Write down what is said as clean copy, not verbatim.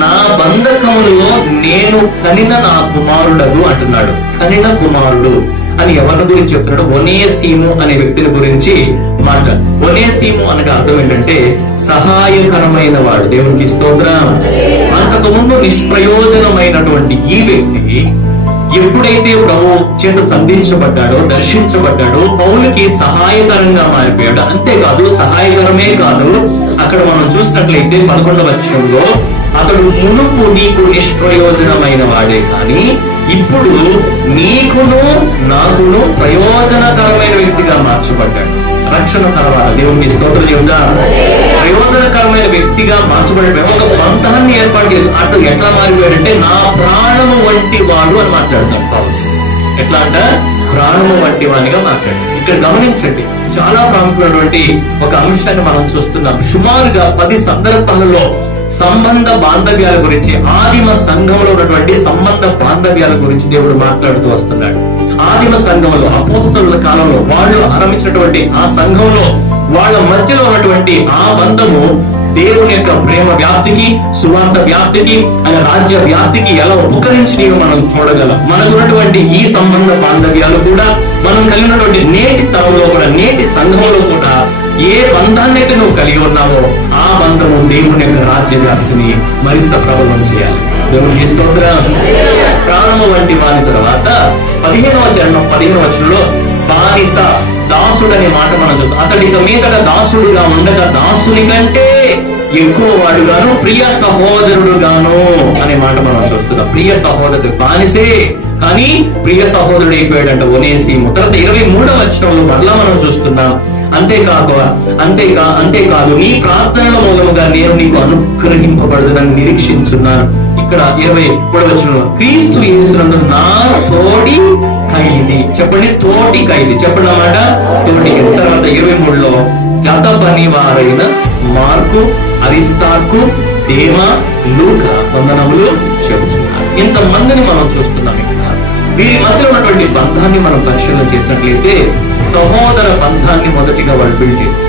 నా బంధకములో నేను కనిన నా కుమారుడగు అంటున్నాడు. కనిన కుమారుడు అని ఎవరి గురించి చెప్తున్నాడు? ఒనేసిము అనే వ్యక్తిని గురించి మాట. ఒనేసిము అనగా అర్థం ఏంటంటే సహాయకరమైన వాడు. దేవునికి స్తోత్రం. అంతకుముందు నిష్ప్రయోజనమైనటువంటి ఈ వ్యక్తి ఎప్పుడైతే ప్రభు చేత సంధించబడ్డాడో, దర్శించబడ్డాడో, పౌలుకి సహాయకరంగా మారిపోయాడు. అంతేకాదు, సహాయకరమే కాదు, అక్కడ మనం చూసినట్లయితే 11వ వచనంలో అతడు మునుపు నీకు నిష్ప్రయోజనమైన వాడే కానీ ఇప్పుడు నీకును నాకును ప్రయోజనకరమైన వ్యక్తిగా మార్చబడ్డాడు. రక్షణ తర్వాత దేవునికి స్తోత్రం చెబుదాం. ప్రయోజనకరమైన వ్యక్తిగా మార్చబడ్డాడు. ఒక బంధాన్ని ఏర్పాటు చేసి అటు ఎట్లా మారిపోయాడంటే నా ప్రాణము వంటి వాడు అని మాట్లాడతాడు పౌలు. ఎట్లా అంట? ప్రాణము వంటి వాడిగా మాట్లాడాడు. ఇక్కడ గమనించండి, చాలా ప్రాముఖ్యమైనటువంటి ఒక అంశాన్ని మనం చూస్తున్నాం. సుమారుగా 10 సందర్భాలలో సంబంధ బాంధవ్యాల గురించి, ఆదిమ సంఘంలో ఉన్నటువంటి సంబంధ బాంధవ్యాల గురించి దేవుడు మాట్లాడుతూ వస్తున్నాడు. ఆదిమ సంఘంలో అపోస్తలుల కాలంలో వాళ్ళు ఆరంభించినటువంటి ఆ సంఘంలో వాళ్ళ మధ్యలో ఉన్నటువంటి ఆ బంధము దేవుని యొక్క ప్రేమ వ్యాప్తికి, సువార్త వ్యాప్తికి, ఆయన రాజ్య వ్యాప్తికి ఎలా ఉపకరించి మనం చూడగలం. మనకున్నటువంటి ఈ సంబంధ బాంధవ్యాలు కూడా మనం కలిగినటువంటి నేటి తరంలో కూడా, నేటి సంఘంలో కూడా ఏ బంధాన్ని అయితే నువ్వు కలిగి ఉన్నావో ఆ బంధము దేవుని యొక్క రాజ్య వ్యాప్తిని మరింత ప్రభావం చేయాలి. దేవునికి స్తోత్రం. ప్రాణము వంటి వాని తర్వాత 15వ వచనంలో బానిస, దాసుడు అనే మాట మనం చూస్తాం. అతడి మీదట దాసుడుగా ఉండగా దాసుని కంటే ఎక్కువ వాడుగాను ప్రియ సహోదరుడుగాను అనే మాట మనం చూస్తున్నాం. ప్రియ సహోదరుడు, బానిసే కానీ ప్రియ సహోదరుడు అయిపోయాడంట ఒనేసిము. తర్వాత 23వ వచనంలో మరలా మనం చూస్తున్నాం. అంతేకాదు నీ ప్రార్థనల మూలముగా నేను నీకు అనుగ్రహింపబడదని నిరీక్షించున్నాను. ఇక్కడ 23వ వచనంలో క్రీస్తు యేసునందు నా తోడి ఖైదీ. చెప్పండి, తోటి ఖైదీ. చెప్పండి అన్నమాట, తోటి. తర్వాత 23లో జత పని వారైన మార్కు, అరిస్తార్కు, దేమా, లూకా వందనములు చెబుతున్నారు. ఇంతమందిని మనం చూస్తున్నాం. ఇక్కడ వీరి మధ్య ఉన్నటువంటి బంధాన్ని మనం పరిశీలన చేసినట్లయితే సహోదర బంధాన్ని మొదటిగా వాళ్ళు బిల్డ్ చేశారు.